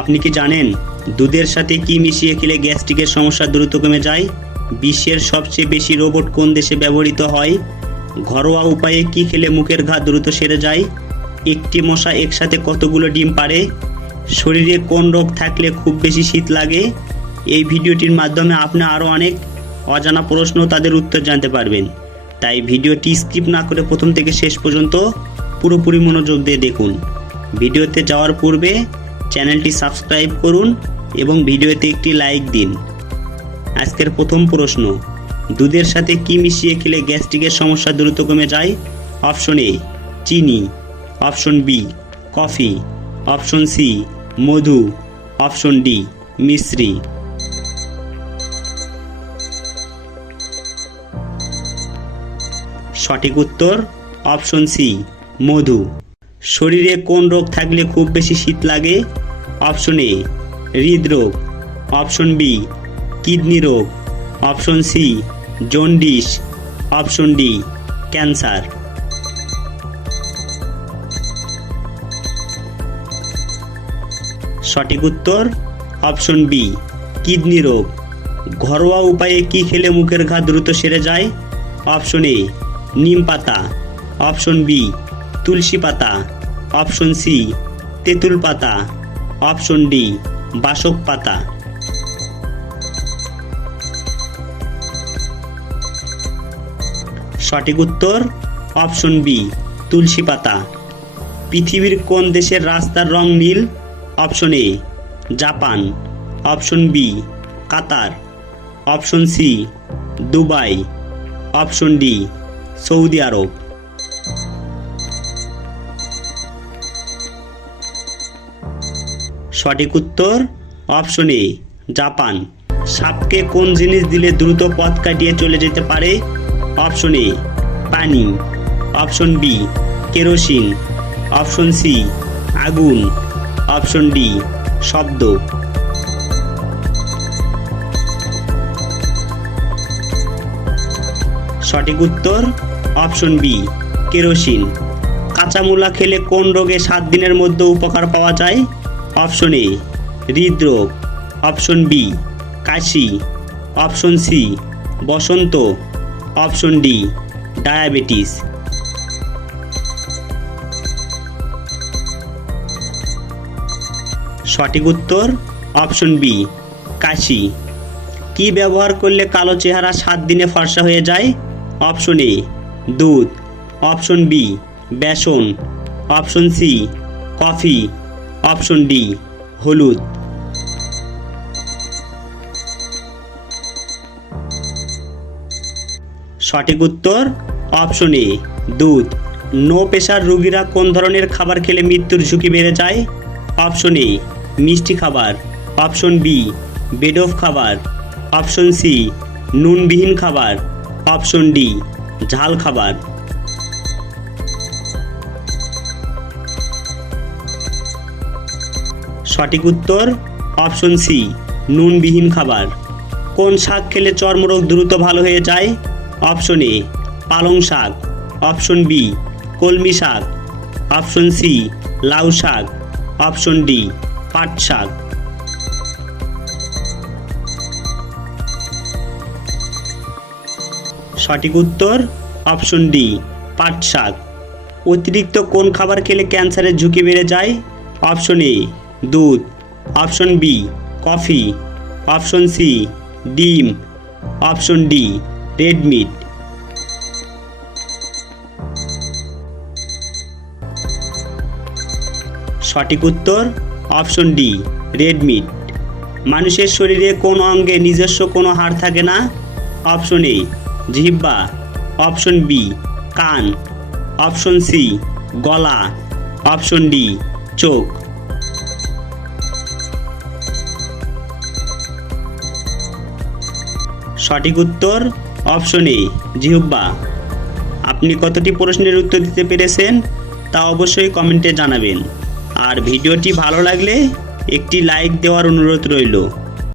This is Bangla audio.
আপনি কি জানেন দুধের সাথে কি মিশিয়ে খেলে গ্যাস্ট্রিকের সমস্যা দ্রুত কমে যায়? বিশ্বের সবচেয়ে বেশি রোবট কোন দেশে ব্যবহৃত হয়? ঘরোয়া উপায়ে কি খেলে মুখের ঘা দ্রুত সেরে যায়? একটি মশা একসাথে কতগুলো ডিম পাড়ে? শরীরে কোন রোগ থাকলে খুব বেশি শীত লাগে? এই ভিডিওটির মাধ্যমে আপনি আরও অনেক অজানা প্রশ্ন তাদের উত্তর জানতে পারবেন। তাই ভিডিওটি স্কিপ না করে প্রথম থেকে শেষ পর্যন্ত পুরোপুরি মনোযোগ দিয়ে দেখুন। ভিডিওতে যাওয়ার পূর্বে চ্যানেলটি সাবস্ক্রাইব করুন এবং ভিডিওতে একটি লাইক দিন। আজকের প্রথম প্রশ্ন, দুধের সাথে কি মিশিয়ে খেলে গ্যাস্ট্রিকের সমস্যা দ্রুত কমে যায়? অপশন এ চিনি, option B coffee, option C মধু, অপশন ডি মিশ্রি। সঠিক উত্তর অপশন সি মধু। শরীরে কোন রোগ থাকলে খুব বেশি শীত লাগে? অপশন এ হৃদরোগ, অপশন বি কিডনি রোগ, option C jaundice, option D cancer. সঠিক উত্তর অপশন বি কিডনি রোগ। ঘরোয়া উপায়ে কি খেলে মুখের ঘা দ্রুত সেরে যায়? অপশন এ নিম পাতা, অপশন বি তুলসী পাতা, অপশন সি তেঁতুল পাতা, অপশন ডি বাসক পাতা। সঠিক উত্তর অপশন বি তুলসী পাতা। পৃথিবীর কোন দেশের রাস্তার রং নীল? Option A Japan, option B Qatar, option C Dubai, option D সৌদি আরব। সঠিক উত্তর অপশন এ জাপান। সাপকে কোন জিনিস দিলে দ্রুত পথ কাটিয়ে চলে যেতে পারে? অপশন এ পানি, option B kerosene, option C আগুন, অপশন ডি শব্দ। সঠিক উত্তর অপশন বি কেরোসিন। কাঁচা মূলা খেলে কোন রোগে 7 দিনের মধ্যে উপকার পাওয়া যায়? অপশন এ হৃদরোগ, অপশন বি কাশি, অপশন সি বসন্ত, অপশন ডি ডায়াবেটিস। সঠিক উত্তর অপশন বি কাশি। কি ব্যবহার করলে কালো চেহারা 7 দিনে ফর্সা হয়ে যায়? অপশন এ দুধ, অপশন বি বেসন, option C coffee, option D হলুদ। সঠিক উত্তর অপশন এ দুধ। নো প্রেশার রোগীরা কোন ধরনের খাবার খেলে মৃত্যুর ঝুঁকি বেড়ে যায়? অপশন এ মিষ্টি খাবার, অপশন বি বেডফ খাবার, অপশন সি নুনবিহীন খাবার, অপশন ডি ঝাল খাবার। সঠিক উত্তর অপশন সি নুনবিহীন খাবার। কোন শাক খেলে চর্মরোগ দ্রুত ভালো হয়ে যায়? অপশন এ পালং শাক, অপশন বি কলমি শাক, অপশন সি লাউ শাক, অপশন ডি পাট শাক। সঠিক উত্তর অপশন ডি পাট শাক। অতিরিক্ত কোন খাবার খেলে ক্যান্সারের ঝুঁকি বেড়ে যায়? অপশন এ দুধ, option B coffee, option C ডিম, অপশন ডি রেড মিট। সঠিক উত্তর অপশন ডি রেড মিট। মানুষের শরীরে কোন অঙ্গে নিজস্ব কোনো হাড় থাকে না? অপশন এ জিহ্বা, অপশন বি কান, অপশন সি গলা, অপশন ডি চোখ। সঠিক উত্তর অপশন এ জিহ্বা। আপনি কতটি প্রশ্নের উত্তর দিতে পেরেছেন তা অবশ্যই কমেন্টে জানাবেন। আর ভিডিওটি ভালো লাগলে একটি লাইক দেওয়ার অনুরোধ রইল।